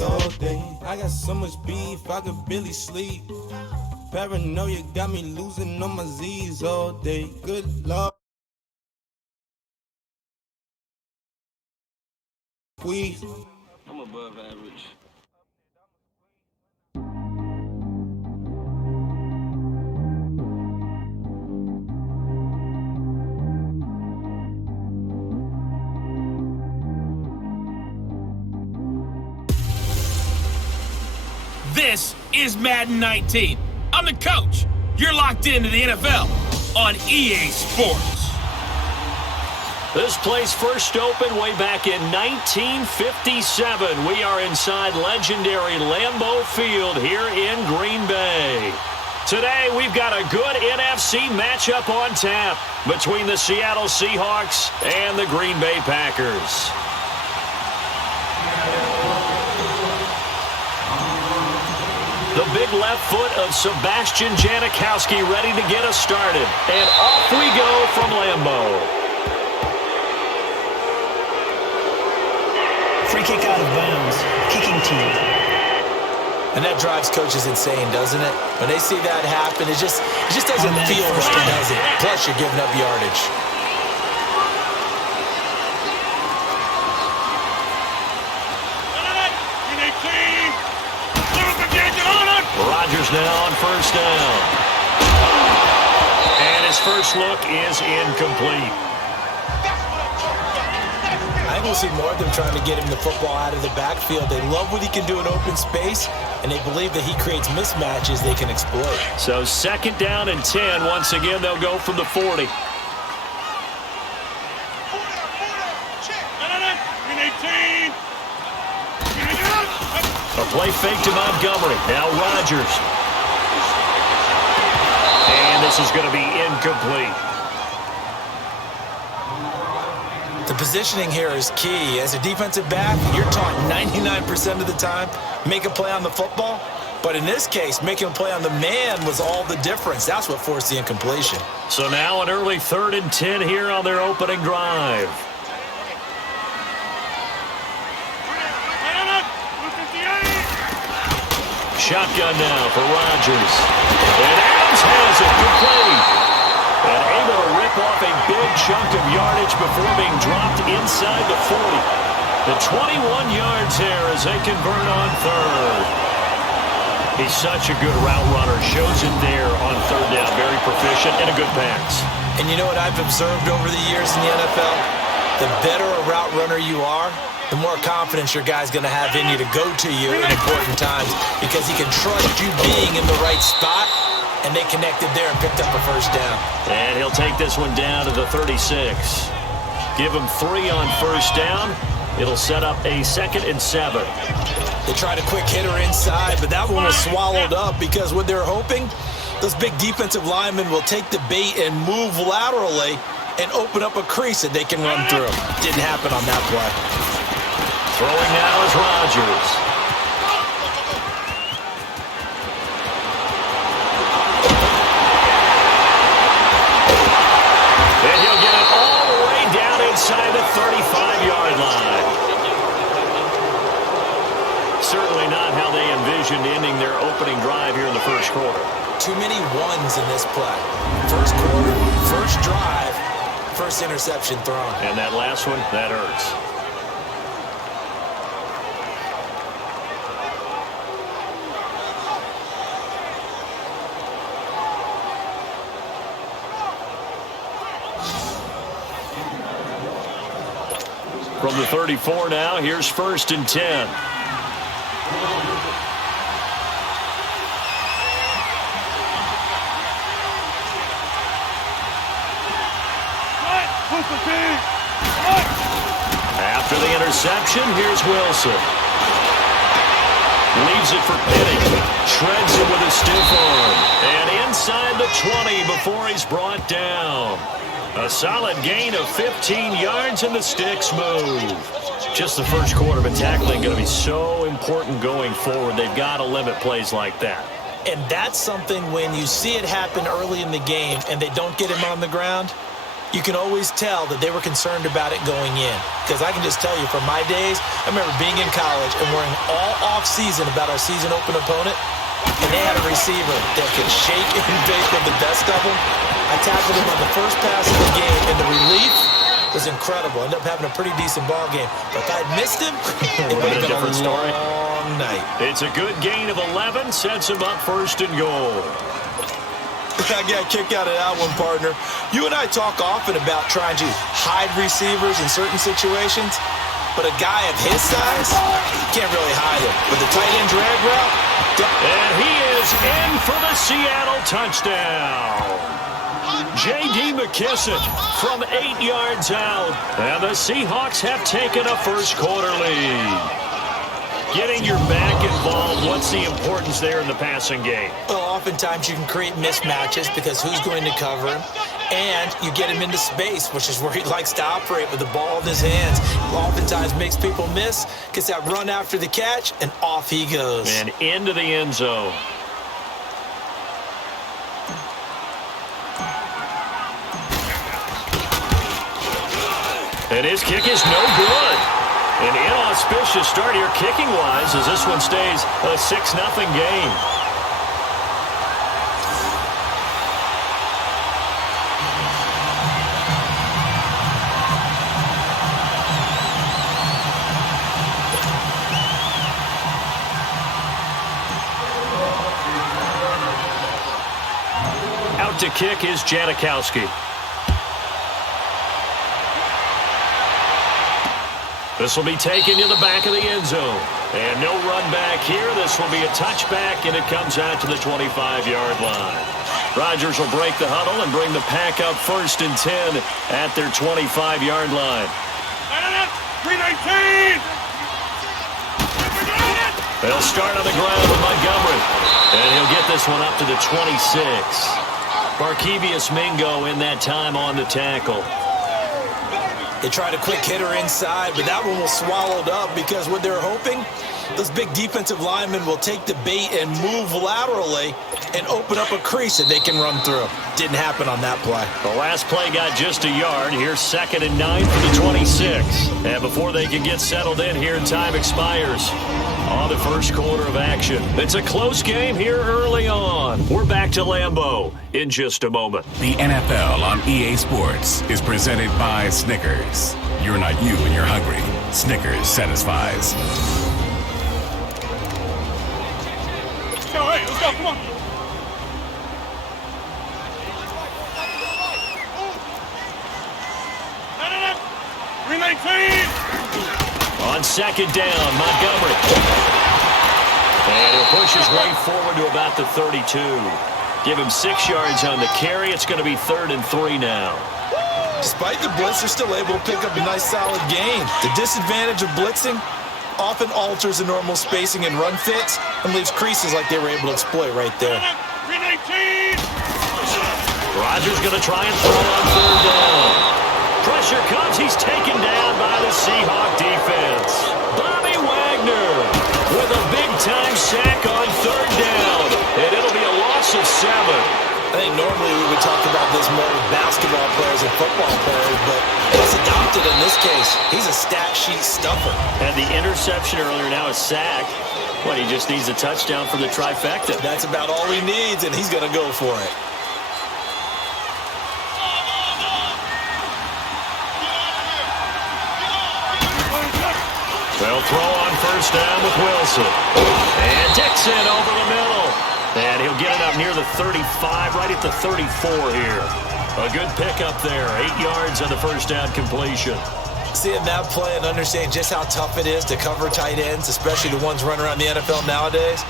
all day. I got so much beef, I could barely sleep. Paranoia got me losing on my Z's all day. Good Lord. I'm above average. This is Madden 19. I'm the coach. You're locked into the NFL on EA Sports. This place first opened way back in 1957. We are inside legendary Lambeau Field here in Green Bay. Today, we've got a good NFC matchup on tap between the Seattle Seahawks and the Green Bay Packers. The big left foot of Sebastian Janikowski ready to get us started. And off we go from Lambeau. Free kick out of bounds. Kicking team. And that drives coaches insane, doesn't it? When they see that happen, it just doesn't feel right, does it? Plus, you're giving up yardage. Rodgers now on first down. And his first look is incomplete. I think we'll see more of them trying to get him the football out of the backfield. They love what he can do in open space, and they believe that he creates mismatches they can exploit. So second down and 10. Once again, they'll go from the 40. A play fake to Montgomery. Now Rodgers. And this is going to be incomplete. The positioning here is key. As a defensive back, you're taught 99% of the time, make a play on the football. But in this case, making a play on the man was all the difference. That's what forced the incompletion. So now an early 3rd and 10 here on their opening drive. Shotgun now for Rodgers. And Adams has it complete. And able to rip off a big chunk of yardage before being dropped inside the 40. The 21 yards here as they convert on 3rd. He's such a good route runner. Shows it there on 3rd down. Very proficient and a good pass. And you know what I've observed over the years in the NFL? The better a route runner you are, the more confidence your guy's going to have in you to go to you in important times because he can trust you being in the right spot, and they connected there and picked up a first down. And he'll take this one down to the 36. Give him 3 on first down. It'll set up a 2nd and 7. They tried a quick hitter inside, but that one was swallowed up because what they're hoping, those big defensive linemen will take the bait and move laterally and open up a crease that they can run through. Didn't happen on that play. Throwing now is Rodgers. And he'll get it all the way down inside the 35-yard line. Certainly not how they envisioned ending their opening drive here in the first quarter. Too many ones in this play. First quarter, first drive, first interception thrown. And that last one, that hurts. From the 34 now, here's 1st and 10. After the interception, here's Wilson. Leaves it for Penny. Shreds it with a stiff arm. And inside the 20 before he's brought down. A solid gain of 15 yards and the sticks move. Just the first quarter, but tackling going to be so important going forward. They've got to limit plays like that. And that's something when you see it happen early in the game and they don't get him on the ground, you can always tell that they were concerned about it going in. Because I can just tell you from my days, I remember being in college and worrying all off-season about our season open opponent, and they had a receiver that could shake and bake with the best of them. I tackled him on the first pass of the game, and the relief was incredible. Ended up having a pretty decent ball game. But if I'd missed him, it would have been a long night. It's a good gain of 11, sets him up 1st and goal. I got a kick out of that one, partner. You and I talk often about trying to hide receivers in certain situations, but a guy of his size, can't really hide him. With the tight end drag route, and he is in for the Seattle touchdown. J.D. McKissick from 8 yards out, and the Seahawks have taken a first-quarter lead. Getting your back involved, what's the importance there in the passing game? Well, oftentimes you can create mismatches because who's going to cover him? And you get him into space, which is where he likes to operate with the ball in his hands. Oftentimes makes people miss, gets that run after the catch, and off he goes. And into the end zone. And his kick is no good. An inauspicious start here kicking-wise as this one stays a 6-0 game. Out to kick is Janikowski. This will be taken to the back of the end zone. And no run back here. This will be a touchback, and it comes out to the 25-yard line. Rodgers will break the huddle and bring the pack up 1st and 10 at their 25-yard line. 319! They'll start on the ground with Montgomery. And he'll get this one up to the 26. Barkevious Mingo in that time on the tackle. They tried a quick hitter inside, but that one was swallowed up because what they're hoping, those big defensive linemen will take the bait and move laterally and open up a crease that they can run through. Didn't happen on that play. The last play got just a yard. Here's 2nd and 9 for the 26. And before they can get settled in here, time expires on the first quarter of action. It's a close game here early on. We're back to Lambeau in just a moment. The NFL on EA Sports is presented by Snickers. You're not you when you're hungry. Snickers satisfies. Hey, let's go, come on. No. 319! On 2nd down, Montgomery. And he'll push his way forward to about the 32. Give him 6 yards on the carry. It's going to be 3rd and 3 now. Despite the blitz, they're still able to pick up a nice solid gain. The disadvantage of blitzing often alters the normal spacing and run fits and leaves creases like they were able to exploit right there. 319! Rodgers going to try and throw on 3rd down. Pressure comes. He's taken down by the Seahawk defense. Bobby Wagner with a big-time sack on 3rd down. And it'll be a loss of 7. I think normally we would talk about this more with basketball players and football players, but it's adopted in this case. He's a stat sheet stuffer. And the interception earlier, now a sack. What, he just needs a touchdown for the trifecta. That's about all he needs, and he's going to go for it. They'll throw on 1st down with Wilson. And Dixon over the middle. And he'll get it up near the 35, right at the 34 here. A good pickup there. 8 yards on the 1st down completion. Seeing that play and understanding just how tough it is to cover tight ends, especially the ones running around the NFL nowadays,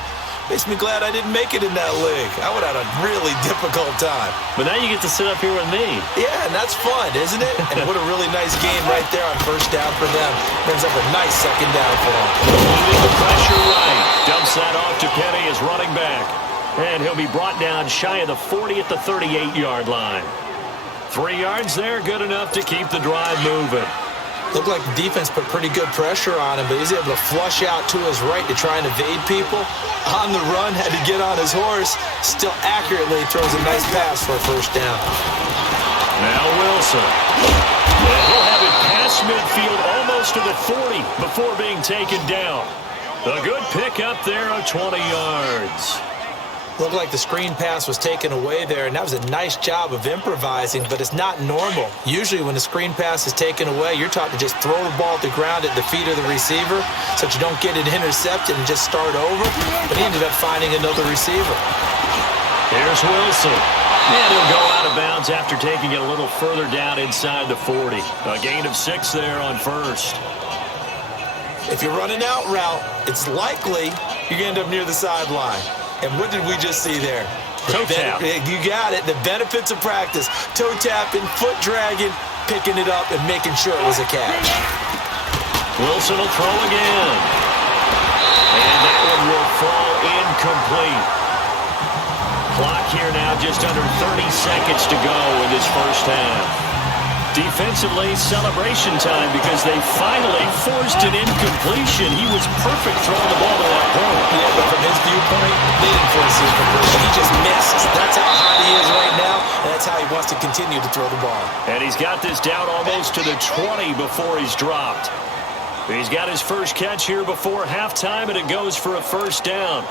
makes me glad I didn't make it in that league. I would have had a really difficult time. But now you get to sit up here with me. Yeah, and that's fun, isn't it? And what a really nice game right there on 1st down for them. Brings up a nice 2nd down for them. Holding the pressure right. Dumps that off to Penny as running back. And he'll be brought down shy of the 40 at the 38-yard line. 3 yards there, good enough to keep the drive moving. Looked like the defense put pretty good pressure on him, but he's able to flush out to his right to try and evade people. On the run, had to get on his horse. Still accurately throws a nice pass for a 1st down. Now Wilson. And he'll have it past midfield almost to the 40 before being taken down. A good pickup there of 20 yards. Looked like the screen pass was taken away there, and that was a nice job of improvising, but it's not normal. Usually when the screen pass is taken away, you're taught to just throw the ball at the ground at the feet of the receiver so that you don't get it intercepted and just start over, but he ended up finding another receiver. Here's Wilson. And he'll go out of bounds after taking it a little further down inside the 40. A gain of 6 there on first. If you're running out route, it's likely you're going to end up near the sideline. And what did we just see there? Toe tap. You got it. The benefits of practice. Toe tapping, foot dragging, picking it up, and making sure it was a catch. Wilson will throw again. And that one will fall incomplete. Clock here now just under 30 seconds to go in this first half. Defensively, celebration time because they finally forced an incompletion. He was perfect throwing the ball to that point. Yeah, but from his viewpoint, they didn't force the incompletion. He just missed. That's how hot he is right now, and that's how he wants to continue to throw the ball. And he's got this down almost to the 20 before he's dropped. He's got his first catch here before halftime, and it goes for a first down.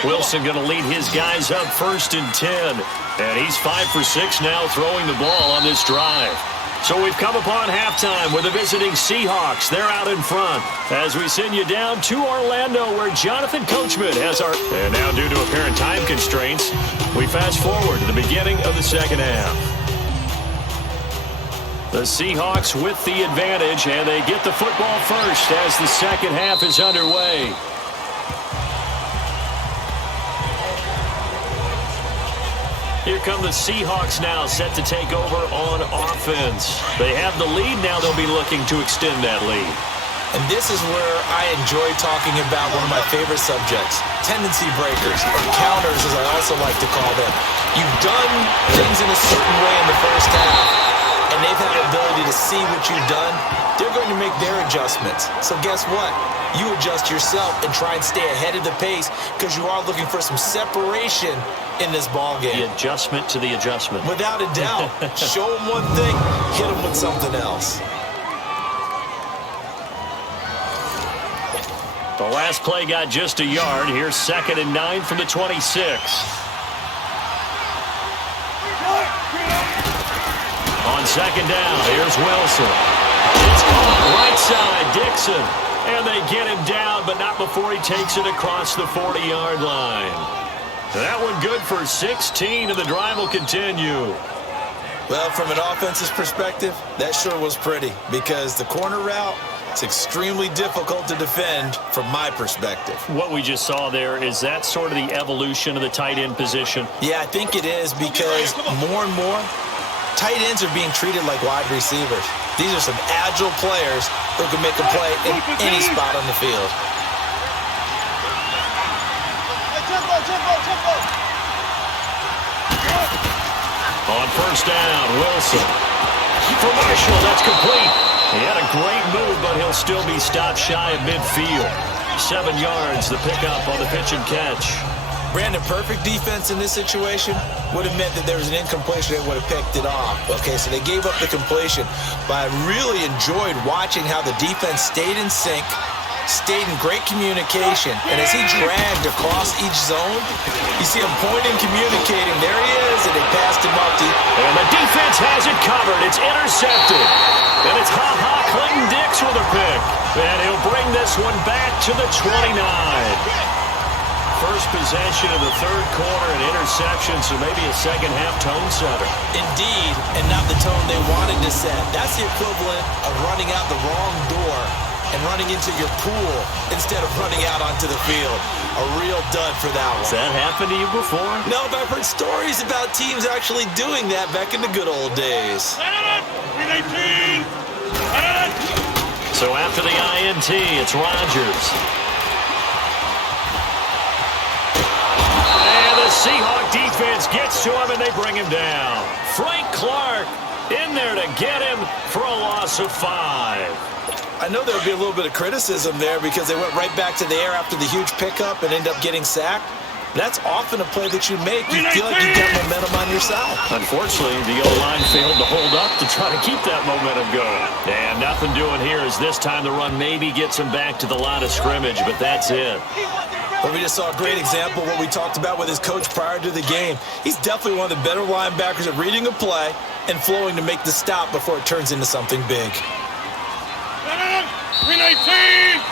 Wilson going to lead his guys up 1st and 10. And he's 5 for 6 now throwing the ball on this drive. So we've come upon halftime with the visiting Seahawks. They're out in front as we send you down to Orlando where Jonathan Coachman has our... And now due to apparent time constraints, we fast forward to the beginning of the second half. The Seahawks with the advantage, and they get the football first as the second half is underway. Here come the Seahawks now, set to take over on offense. They have the lead. Now they'll be looking to extend that lead. And this is where I enjoy talking about one of my favorite subjects, tendency breakers, or counters as I also like to call them. You've done things in a certain way in the first half, and they've had the ability to see what you've done. They're going to make their adjustments. So guess what? You adjust yourself and try and stay ahead of the pace because you are looking for some separation in this ball game. The adjustment to the adjustment. Without a doubt. Show them one thing, hit them with something else. The last play got just a yard. Here's 2nd and 9 from the 26. On 2nd down, here's Wilson. It's caught right side, Dixon. And they get him down, but not before he takes it across the 40-yard line. That one good for 16, and the drive will continue. Well, from an offensive perspective, that sure was pretty because the corner route, it's extremely difficult to defend from my perspective. What we just saw there, is that sort of the evolution of the tight end position? Yeah, I think it is because more and more, tight ends are being treated like wide receivers. These are some agile players who can make a play in any spot on the field. On 1st down, Wilson. For Marshall, that's complete. He had a great move, but he'll still be stopped shy of midfield. 7 yards, the pickup on the pitch and catch. Brandon, perfect defense in this situation would have meant that there was an incompletion that would have picked it off. Okay, so they gave up the completion, but I really enjoyed watching how the defense stayed in sync, stayed in great communication, and as he dragged across each zone, you see him pointing, communicating. There he is, and they passed him up deep. And the defense has it covered. It's intercepted. And it's Clinton-Dix with a pick. And he'll bring this one back to the 29. First possession of the 3rd quarter, an interception, so maybe a second-half tone setter. Indeed, and not the tone they wanted to set. That's the equivalent of running out the wrong door and running into your pool instead of running out onto the field. A real dud for that one. Has that happened to you before? No, but I've heard stories about teams actually doing that back in the good old days. So after the INT, it's Rodgers. And the Seahawk defense gets to him, and they bring him down. Frank Clark in there to get him for a loss of 5. I know there would be a little bit of criticism there because they went right back to the air after the huge pickup and ended up getting sacked. That's often a play that you make. You feel like you've got momentum on your side. Unfortunately, the O-line failed to hold up to try to keep that momentum going. And nothing doing here as this time the run maybe gets him back to the line of scrimmage, but that's it. Well, we just saw a great example of what we talked about with his coach prior to the game. He's definitely one of the better linebackers at reading a play and flowing to make the stop before it turns into something big. 319!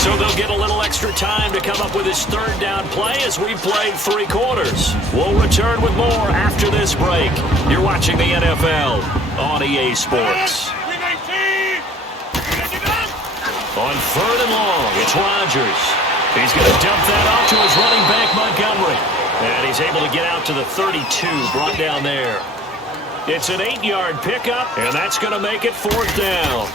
So they'll get a little extra time to come up with his third down play as we played 3 quarters. We'll return with more after this break. You're watching the NFL on EA Sports. 319! On 3rd and long, it's Rodgers. He's going to dump that off to his running back, Montgomery. And he's able to get out to the 32, brought down there. It's an 8-yard pickup, and that's going to make it 4th down.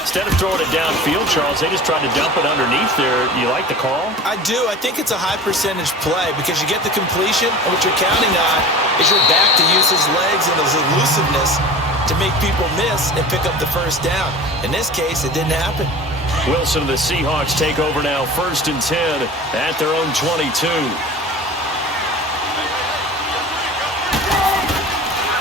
Instead of throwing it downfield, Charles, they just tried to dump it underneath there. You like the call? I do. I think it's a high-percentage play because you get the completion, and what you're counting on is your back to use his legs and his elusiveness to make people miss and pick up the first down. In this case, it didn't happen. Wilson and the Seahawks take over now, 1st and 10 at their own 22.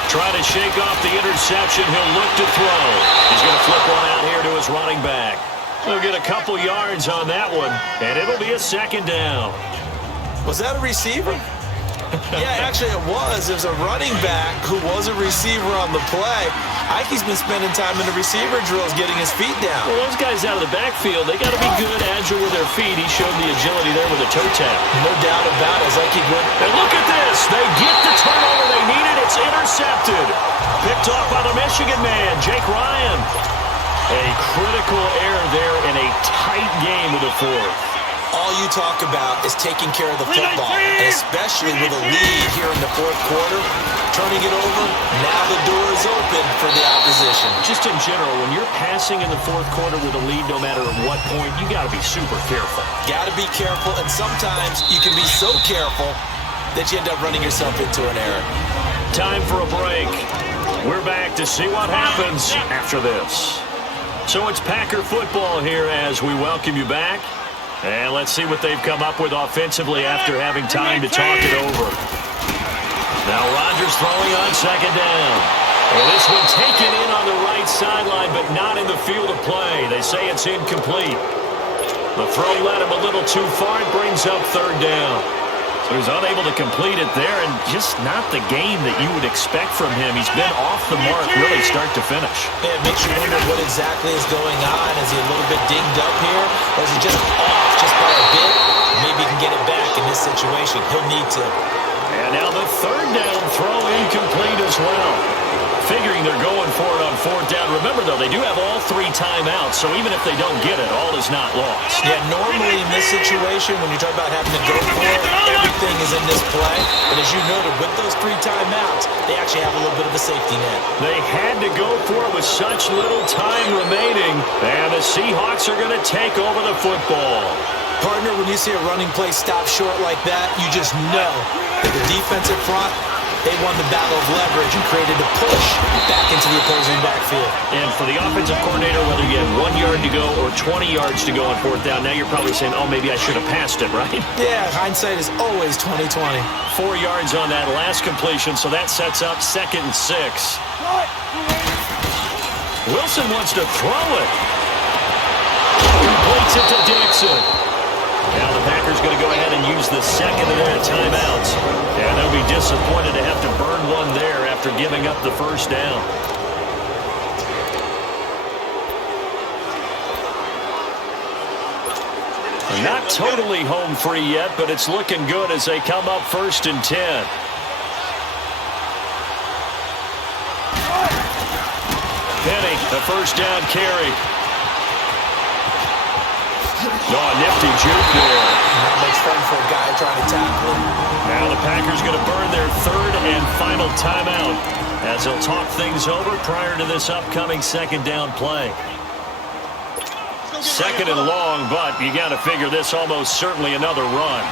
Try to shake off the interception. He'll look to throw. He's going to flip one out here to his running back. He'll get a couple yards on that one, and it'll be a 2nd down. Was that a receiver? Yeah, actually it was. It was a running back who was a receiver on the play. Ikey's been spending time in the receiver drills getting his feet down. Well, those guys out of the backfield, they got to be good, agile with their feet. He showed the agility there with a toe tap. No doubt about it. As Ikey went. And look at this. They get the turnover they needed. It's intercepted. Picked off by the Michigan man, Jake Ryan. A critical error there in a tight game of the 4th. All you talk about is taking care of the football, and especially with a lead here in the 4th quarter, turning it over, now the door is open for the opposition. Just in general, when you're passing in the 4th quarter with a lead, no matter at what point, you got to be super careful. Got to be careful, and sometimes you can be so careful that you end up running yourself into an error. Time for a break. We're back to see what happens after this. So it's Packer football here as we welcome you back. And let's see what they've come up with offensively after having time to talk it over. Now Rodgers throwing on 2nd down. And this one taken in on the right sideline, but not in the field of play. They say it's incomplete. The throw led him a little too far. It brings up 3rd down. So he's unable to complete it there, and just not the game that you would expect from him. He's been off the mark really start to finish. Yeah, it makes you wonder what exactly is going on. Is he a little bit dinged up here, or is he just off just by a bit? Maybe he can get it back in this situation. He'll need to. And now the 3rd down throw incomplete as well. Figuring they're going for it on 4th down. Remember, though, they do have all 3 timeouts, so even if they don't get it, all is not lost. Yeah, normally in this situation, when you talk about having to go for it, everything is in this play. But as you noted, with those 3 timeouts, they actually have a little bit of a safety net. They had to go for it with such little time remaining, and the Seahawks are going to take over the football. Partner, when you see a running play stop short like that, you just know that the defensive front, they won the battle of leverage and created a push back into the opposing backfield. And for the offensive coordinator, whether you had 1 yard to go or 20 yards to go on 4th down, now you're probably saying, oh, maybe I should have passed it, right? Yeah, hindsight is always 20/20. 4 yards on that last completion, so that sets up 2nd and 6. Wilson wants to throw it. Completes it to Dixon. Now the Packers going to go ahead and use the 2nd of their timeouts. And they'll be disappointed to have to burn one there after giving up the 1st down. Not totally home free yet, but it's looking good as they come up 1st and 10. Penny, the 1st down carry. No, nifty juke there. That makes fun for a guy trying to tackle him. Now the Packers going to burn their 3rd and final timeout as they'll talk things over prior to this upcoming 2nd down play. 2nd and long, but you got to figure this almost certainly another run.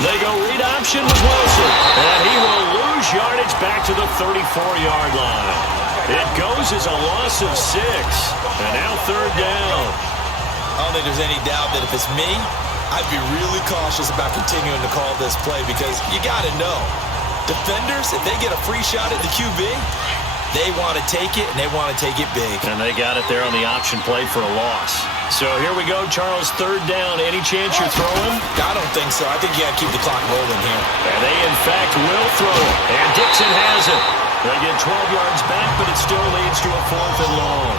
They go read option with Wilson, and he will lose yardage back to the 34-yard line. It goes as a loss of 6. And now third down. I don't think there's any doubt that if it's me, I'd be really cautious about continuing to call this play because you got to know, defenders, if they get a free shot at the QB, they want to take it, and they want to take it big. And they got it there on the option play for a loss. So here we go, Charles, third down. Any chance you're throwing? I don't think so. I think you got to keep the clock rolling here. And they, in fact, will throw it. And Dixon has it. They get 12 yards back, but it still leads to a 4th and long.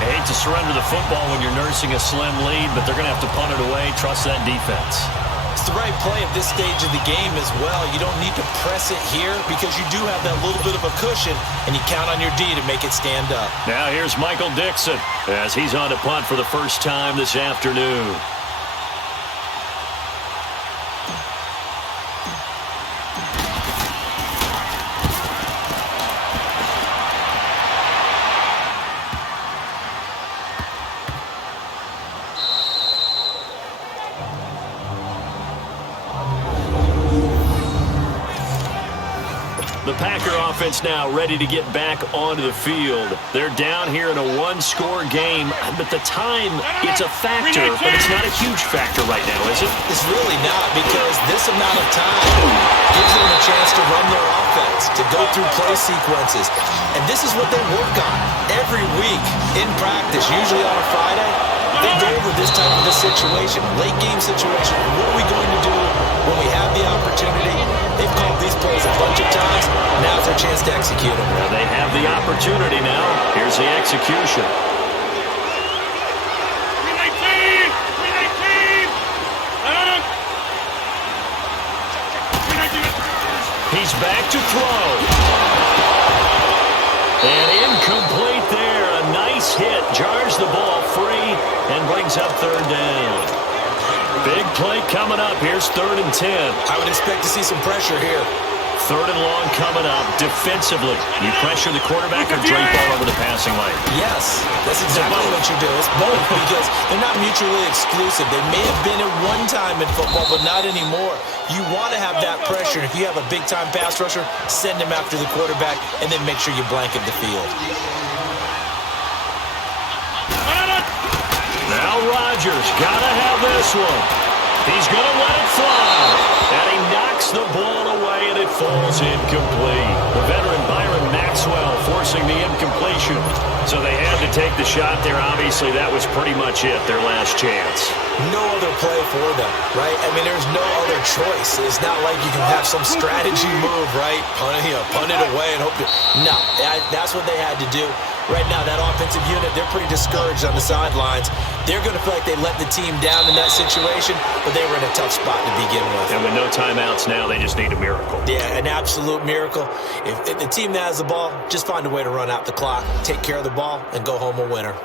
I hate to surrender the football when you're nursing a slim lead, but they're going to have to punt it away. Trust that defense. It's the right play at this stage of the game as well. You don't need to press it here because you do have that little bit of a cushion, and you count on your D to make it stand up. Now here's Michael Dixon as he's on to punt for the first time this afternoon. The Packer offense now ready to get back onto the field. They're down here in a one-score game, but the time, it's a factor, but it's not a huge factor right now, is it? It's really not because this amount of time gives them a chance to run their offense, to go through play sequences. And this is what they work on every week in practice, usually on a Friday. They go over this type of a situation, late game situation. What are we going to do when we have the opportunity? They've called these plays a bunch of times. Now's their chance to execute them. Well, they have the opportunity now. Here's the execution. He's back to throw. And incomplete there. A nice hit. Jars the ball free and brings up third down. Big play coming up. Here's 3rd and 10. I would expect to see some pressure here. 3rd and long coming up. Defensively, you pressure the quarterback or drape all over the passing lane? Yes, that's exactly what you do. It's both because they're not mutually exclusive. They may have been at one time in football, but not anymore. You want to have that pressure. And if you have a big-time pass rusher, send him after the quarterback and then make sure you blanket the field. Now Rodgers got to have this one. He's going to let it fly. And he knocks the ball away, and it falls incomplete. The veteran Byron Maxwell forcing the incompletion. So they had to take the shot there. Obviously, that was pretty much it, their last chance. No other play for them, right? I mean, there's no other choice. It's not like you can have some strategy move, right? Punt it away and hope to... No, that's what they had to do. Right now, that offensive unit, they're pretty discouraged on the sidelines. They're going to feel like they let the team down in that situation, but they were in a tough spot to begin with. And with no timeouts now, they just need a miracle. Yeah, an absolute miracle. If the team that has the ball, just find a way to run out the clock, take care of the ball, and go home a winner.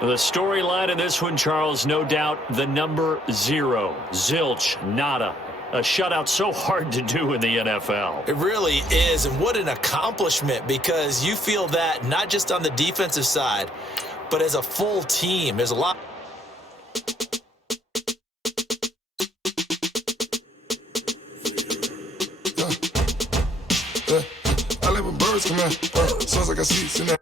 The storyline in this one, Charles, no doubt the number 0. Zilch, nada. A shutout so hard to do in the NFL. It really is, and what an accomplishment, because you feel that not just on the defensive side, but as a full team. There's a lot. I live with birds come out. Sounds like I see seats in that.